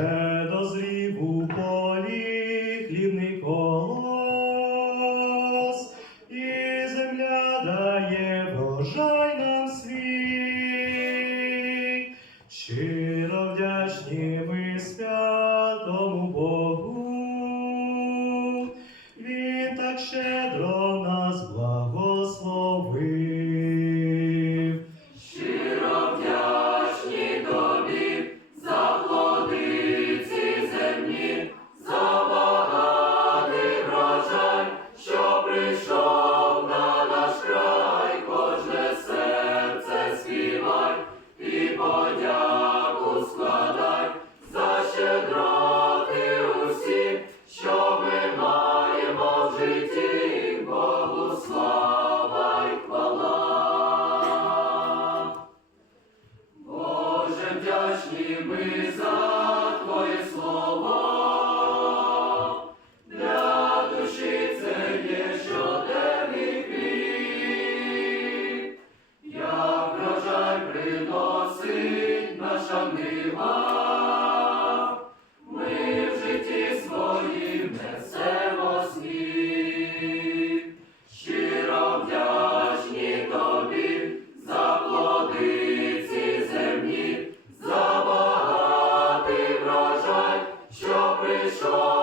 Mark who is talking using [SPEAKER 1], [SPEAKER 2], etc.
[SPEAKER 1] Вже дозрів у полі хлібний колос, і земля дає врожай нам свій. Щиро вдячні ми святому Богу. Він так щедро
[SPEAKER 2] за Твоє слово, для душі це є щоденний приносить наша нива, що прийшов.